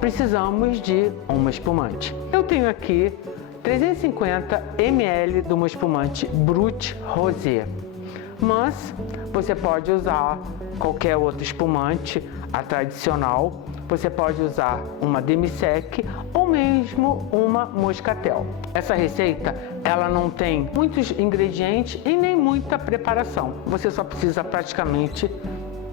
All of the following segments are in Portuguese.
precisamos de uma espumante. Eu tenho aqui 350 ml de uma espumante Brut Rosé, mas você pode usar qualquer outro espumante, a tradicional. Você pode usar uma demi-sec ou mesmo uma moscatel. Essa receita, ela não tem muitos ingredientes e nem muita preparação. Você só precisa praticamente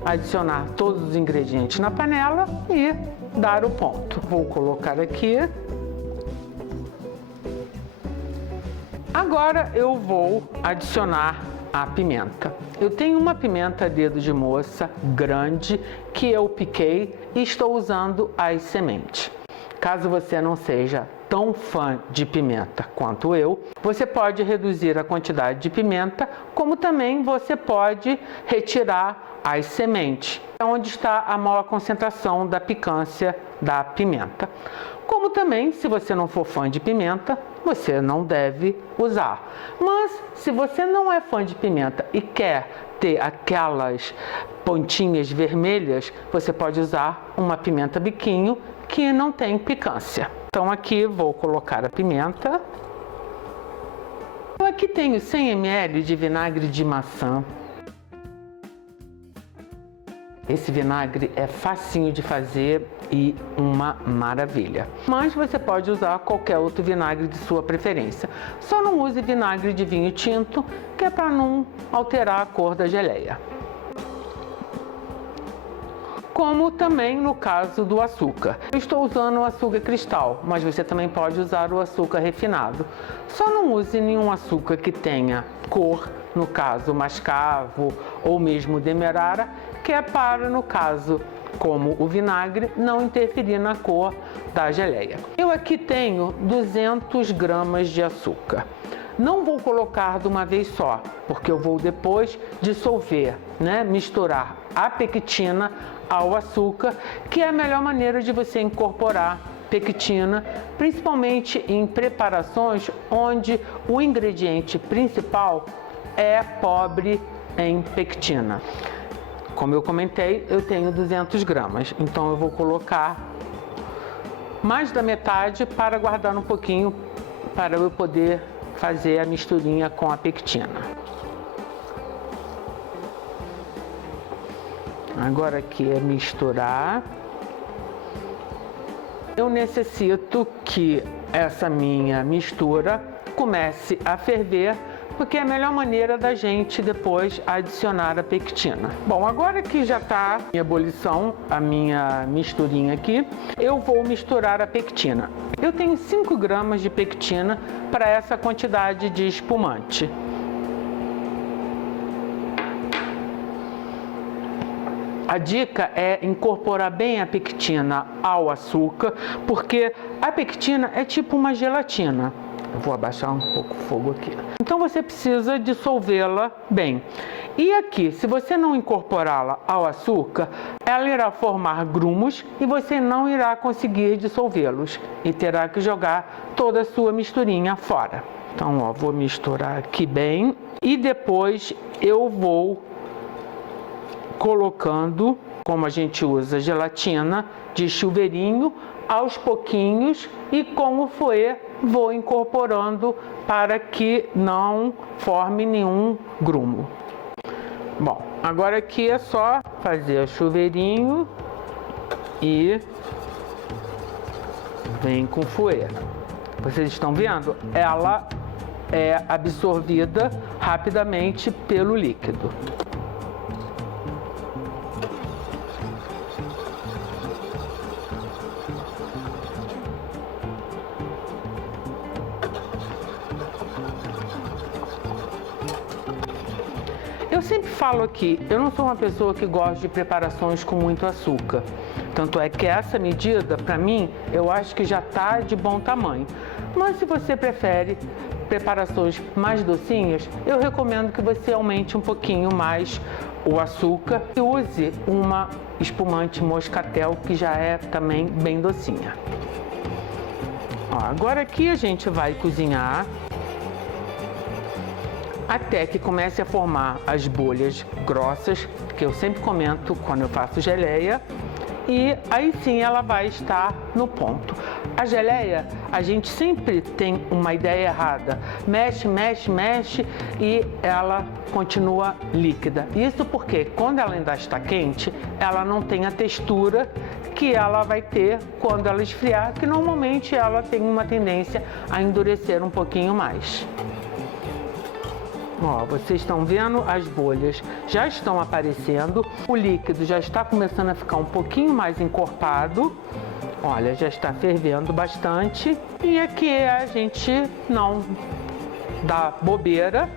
adicionar todos os ingredientes na panela e dar o ponto. Vou colocar aqui. Agora eu vou adicionar a pimenta. Eu tenho uma pimenta dedo de moça grande que eu piquei e estou usando as sementes. Caso você não seja tão fã de pimenta quanto eu, você pode reduzir a quantidade de pimenta, como também você pode retirar as sementes, onde está a maior concentração da picância da pimenta. Como também, se você não for fã de pimenta, você não deve usar. Mas, se você não é fã de pimenta e quer ter aquelas pontinhas vermelhas, você pode usar uma pimenta biquinho que não tem picância. Então aqui vou colocar a pimenta. Eu aqui tenho 100 ml de vinagre de maçã. Esse vinagre é facinho de fazer e uma maravilha. Mas você pode usar qualquer outro vinagre de sua preferência. Só não use vinagre de vinho tinto, que é para não alterar a cor da geleia. Como também no caso do açúcar. Eu estou usando o açúcar cristal, mas você também pode usar o açúcar refinado. Só não use nenhum açúcar que tenha cor, no caso mascavo ou mesmo demerara, que é para, no caso, como o vinagre, não interferir na cor da geleia. Eu aqui tenho 200 gramas de açúcar. Não vou colocar de uma vez só, porque eu vou depois dissolver, misturar a pectina ao açúcar, que é a melhor maneira de você incorporar pectina, principalmente em preparações onde o ingrediente principal é pobre em pectina. Como eu comentei, eu tenho 200 gramas, então eu vou colocar mais da metade para guardar um pouquinho para eu poder fazer a misturinha com a pectina. Agora aqui é misturar. Eu necessito que essa minha mistura comece a ferver, porque é a melhor maneira da gente depois adicionar a pectina. Bom, agora que já está em ebulição a minha misturinha aqui, eu vou misturar a pectina. Eu tenho 5 gramas de pectina para essa quantidade de espumante. A dica é incorporar bem a pectina ao açúcar, porque a pectina é tipo uma gelatina. Eu vou abaixar um pouco o fogo aqui. Então você precisa dissolvê-la bem. E aqui, se você não incorporá-la ao açúcar, ela irá formar grumos e você não irá conseguir dissolvê-los e terá que jogar toda a sua misturinha fora. Então, vou misturar aqui bem e depois eu vou colocando, como a gente usa gelatina de chuveirinho, aos pouquinhos, e com o fouet vou incorporando para que não forme nenhum grumo. Bom, agora aqui é só fazer chuveirinho e vem com fouet. Vocês estão vendo? Ela é absorvida rapidamente pelo líquido. Eu sempre falo aqui, eu não sou uma pessoa que gosta de preparações com muito açúcar. Tanto é que essa medida, para mim, eu acho que já está de bom tamanho. Mas se você prefere preparações mais docinhas, eu recomendo que você aumente um pouquinho mais o açúcar e use uma espumante moscatel, que já é também bem docinha. Agora aqui a gente vai cozinhar até que comece a formar as bolhas grossas, que eu sempre comento quando eu faço geleia, e aí sim ela vai estar no ponto. A geleia, a gente sempre tem uma ideia errada. Mexe, mexe, mexe e ela continua líquida. Isso porque quando ela ainda está quente, ela não tem a textura que ela vai ter quando ela esfriar, que normalmente ela tem uma tendência a endurecer um pouquinho mais. Ó, vocês estão vendo, as bolhas já estão aparecendo, o líquido já está começando a ficar um pouquinho mais encorpado. Olha, já está fervendo bastante. E aqui a gente não dá bobeira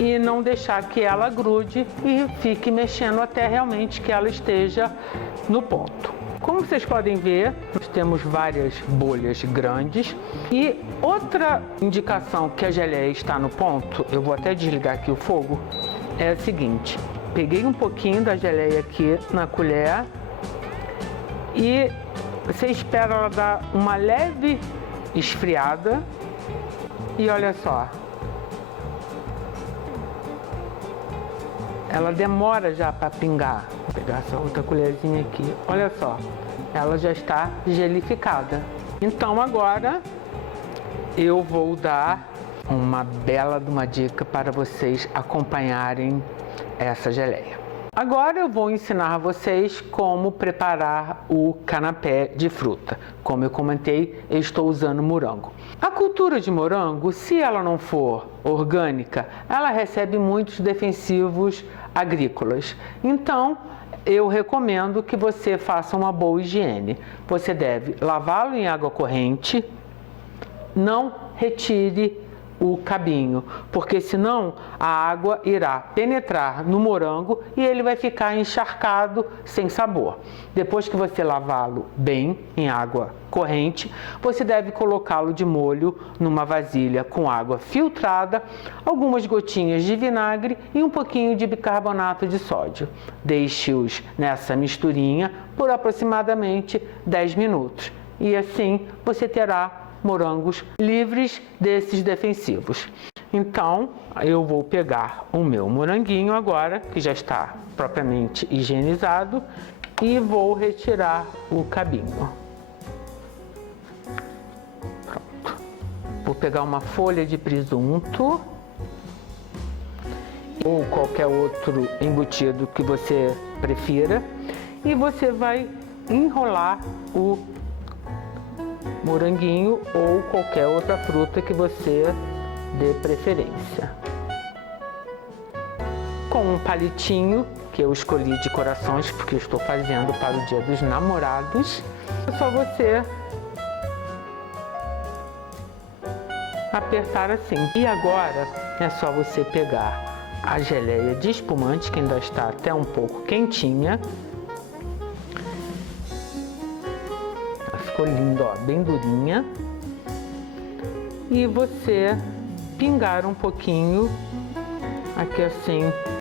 e não deixar que ela grude e fique mexendo até realmente que ela esteja no ponto. Como vocês podem ver, nós temos várias bolhas grandes. E outra indicação que a geleia está no ponto, eu vou até desligar aqui o fogo, é a seguinte: peguei um pouquinho da geleia aqui na colher e você espera ela dar uma leve esfriada e olha só, ela demora já para pingar. Vou pegar essa outra colherzinha aqui, olha só, ela já está gelificada. Então agora eu vou dar uma bela de uma dica para vocês acompanharem essa geleia. Agora eu vou ensinar a vocês como preparar o canapé de fruta. Como eu comentei, eu estou usando morango. A cultura de morango, se ela não for orgânica, ela recebe muitos defensivos agrícolas. Então, eu recomendo que você faça uma boa higiene. Você deve lavá-lo em água corrente, não retire o cabinho, porque senão a água irá penetrar no morango e ele vai ficar encharcado, sem sabor. Depois que você lavá-lo bem em água corrente, você deve colocá-lo de molho numa vasilha com água filtrada, algumas gotinhas de vinagre e um pouquinho de bicarbonato de sódio. Deixe-os nessa misturinha por aproximadamente 10 minutos e assim você terá morangos livres desses defensivos. Então, eu vou pegar o meu moranguinho agora, que já está propriamente higienizado, e vou retirar o cabinho. Pronto. Vou pegar uma folha de presunto ou qualquer outro embutido que você prefira e você vai enrolar o moranguinho ou qualquer outra fruta que você dê preferência. Com um palitinho que eu escolhi de corações porque eu estou fazendo para o Dia dos Namorados, é só você apertar assim. E agora é só você pegar a geleia de espumante, que ainda está até um pouco quentinha. Ficou lindo, ó, bem durinha. E você pingar um pouquinho aqui assim